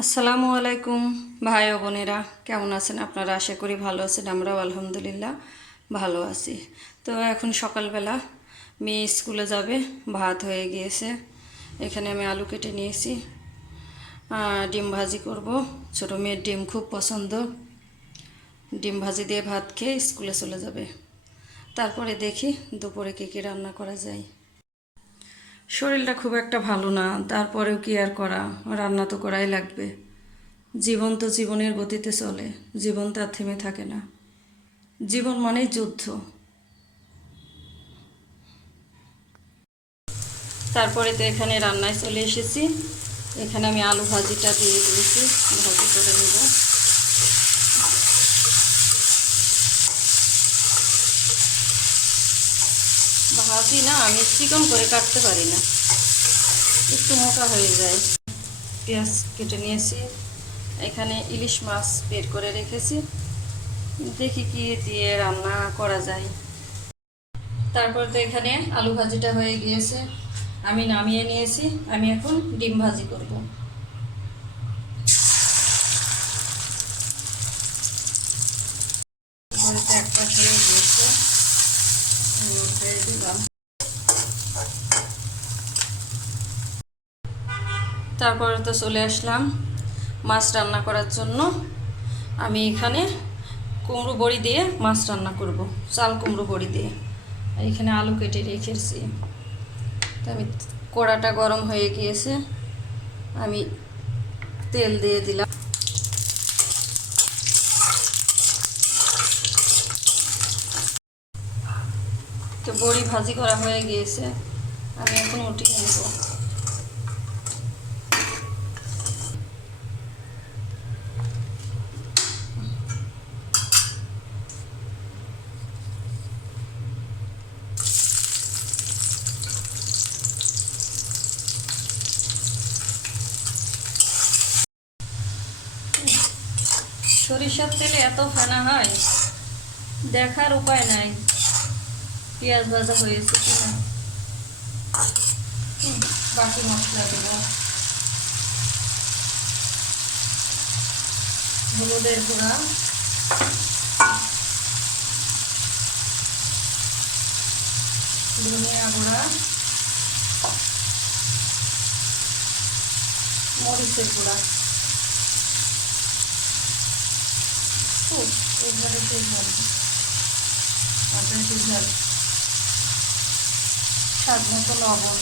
আসসালামু আলাইকুম ভাই ও বোনেরা, কেমন আছেন আপনারা? আশা করি ভালো আছেন। আমরাও আলহামদুলিল্লাহ ভালো আছি। তো এখন সকালবেলা মেয়ে স্কুলে যাবে, ভাত হয়ে গিয়েছে। এখানে আমি আলু কেটে নিয়েছি, ডিম ভাজি করব। ছোটো মেয়ের ডিম খুব পছন্দ, ডিম ভাজি দিয়ে ভাত খেয়ে স্কুলে চলে যাবে। তারপরে দেখি দুপুরে কী কী রান্না করা যায়। শরীরটা খুব একটা ভালো না, তারপরেও কি আর করা, রান্না তো করাই লাগবে। জীবন তো জীবনের গতিতে চলে, জীবন তার থেমে থাকে না। জীবন মানেই যুদ্ধ। তারপরে তো এখানে রান্নায় চলে এসেছি। এখানে আমি আলু ভাজিটা দিয়ে দিয়েছি, ভাজি করে নেব। ভাজি না, আমি চিকন করে কাটতে পারি না, একটু মোটা হয়ে যায়। পেঁয়াজ কেটে নিয়েছি, এখানে ইলিশ মাছ বের করে রেখেছি, দেখি কি দিয়ে রান্না করা যায়। তারপর তো এখানে আলু ভাজিটা হয়ে গিয়েছে, আমি নামিয়ে নিয়েছি। আমি এখন ডিম ভাজি করব। এক পাশ হয়ে গিয়েছে, দিলাম। তারপরে তো চলে আসলাম মাছ রান্না করার জন্য। আমি এখানে কুমড়ো বড়ি দিয়ে মাছ রান্না করব, চাল কুমড়ো বড়ি দিয়ে। এখানে আলু কেটে রেখেছি। তো আমি কড়াটা গরম হয়ে গিয়েছে, আমি তেল দিয়ে দিলাম। তো বড়ি ভাজি করা হয়ে গিয়েছে, আমি এখন উঠিয়ে নেব। সরিষার তেলে এত ফেনা হয়, দেখার উপায় নাই পেঁয়াজ ভাজা হয়েছে কিনা। বাকি মশলা দেব, হলুদের গুঁড়া, ধনিয়া গুঁড়া, মরিচের গুঁড়া। এইভাবে ঝাল, আপনার ঝাল, স্বাদ মতো লবণ।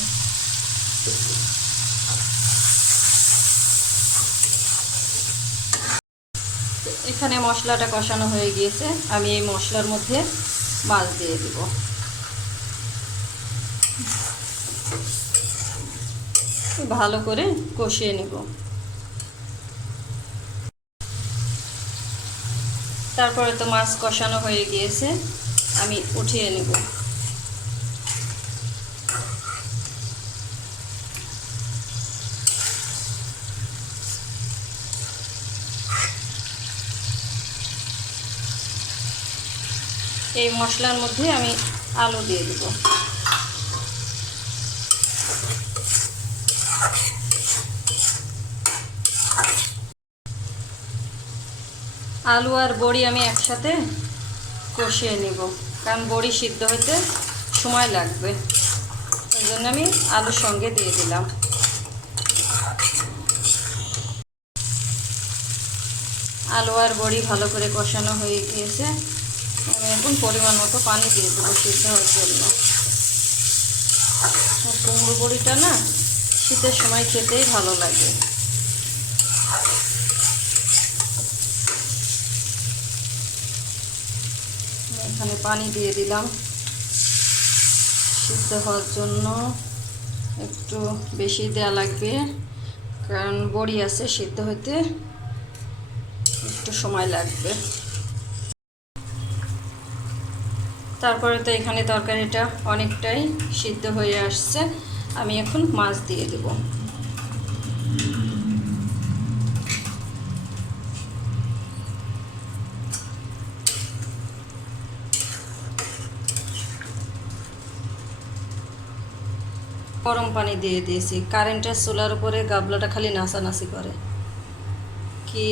এখানে মশলাটা কষানো হয়ে গিয়েছে, আমি এই মশলার মধ্যে মাছ দিয়ে দেব। ভালো করে কষিয়ে নেব। তারপরে তো মাছ কষানো হয়ে গিয়েছে, আমি উঠিয়ে নেব। এই মশলার মধ্যে আমি আলু দিয়ে দেব। আলু আর বড়ি আমি একসাথে কষিয়ে নেব, কারণ বড়ি সিদ্ধ হতে সময় লাগবে, ওই জন্য আমি আলুর সঙ্গে দিয়ে দিলাম। আলু আর বড়ি ভালো করে কষানো হয়ে গিয়েছে, আমি এখন পরিমাণ মতো পানি দিয়ে দেবো সিদ্ধ হওয়ার জন্য। কুমড়ো বড়িটা না শীতের সময় খেতেই ভালো লাগে। এখানে পানি দিয়ে দিলাম সিদ্ধ হওয়ার জন্য, একটু বেশি দেওয়া লাগবে, কারণ বড়ি আছে, সিদ্ধ হতে একটু সময় লাগবে। তারপরে তো এখানে তরকারিটা অনেকটাই সিদ্ধ হয়ে আসছে, আমি এখন মাছ দিয়ে দেব। গরম পানি দিয়ে দিয়েছি, কারেন্টের চুলার উপরে গাবলাটা খালি নাচানাচি করে। কি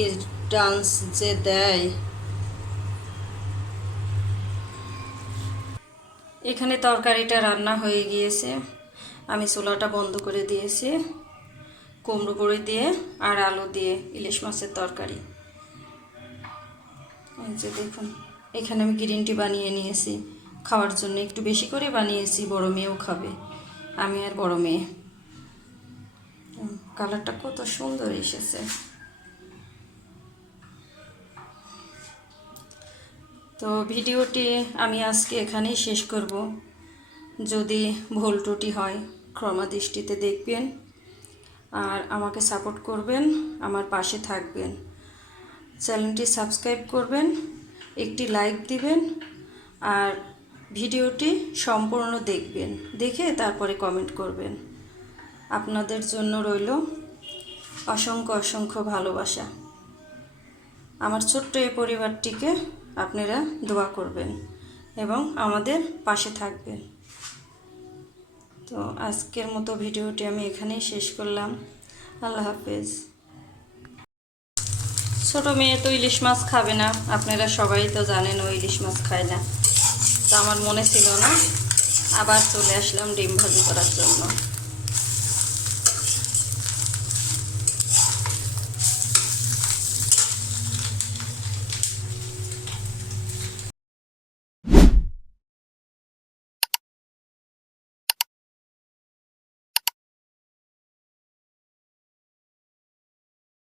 ডান্স যে দেয়। এখানে তরকারিটা রান্না হয়ে গিয়েছে, আমি চুলাটা বন্ধ করে দিয়েছি। কুমড়ো বড়ি দিয়ে আর আলু দিয়ে ইলিশ মাছের তরকারি। এই যে দেখুন, এখানে আমি গ্রিন টি বানিয়ে নিয়েছি খাওয়ার জন্য, একটু বেশি করে বানিয়েছি, বড় মেয়েও খাবে, আমি আর বড় মেয়ে। কালারটা কত সুন্দর এসেছে। তো ভিডিওটি আমি আজকে এখানেই শেষ করব। যদি ভুল ত্রুটি হয় ক্ষমা দৃষ্টিতে দেখবেন, আর আমাকে সাপোর্ট করবেন, আমার পাশে থাকবেন। চ্যানেলটি সাবস্ক্রাইব করবেন, একটি লাইক দিবেন, আর ভিডিওটি সম্পূর্ণ দেখবেন, দেখে তারপরে কমেন্ট করবেন। আপনাদের জন্য রইল অসংখ্য অসংখ্য ভালোবাসা। আমার ছোট্ট এই পরিবারটিকে আপনারা দোয়া করবেন এবং আমাদের পাশে থাকবেন। তো আজকের মতো ভিডিওটি আমি এখানেই শেষ করলাম। আল্লাহ হাফেজ। ছোট মেয়ে তো ইলিশ মাছ খাবে না, আপনারা সবাই তো জানেন ও ইলিশ মাছ খায় না। তো আমার মনে ছিল না, আবার চলে আসলাম ডিম ভাজি করার জন্য।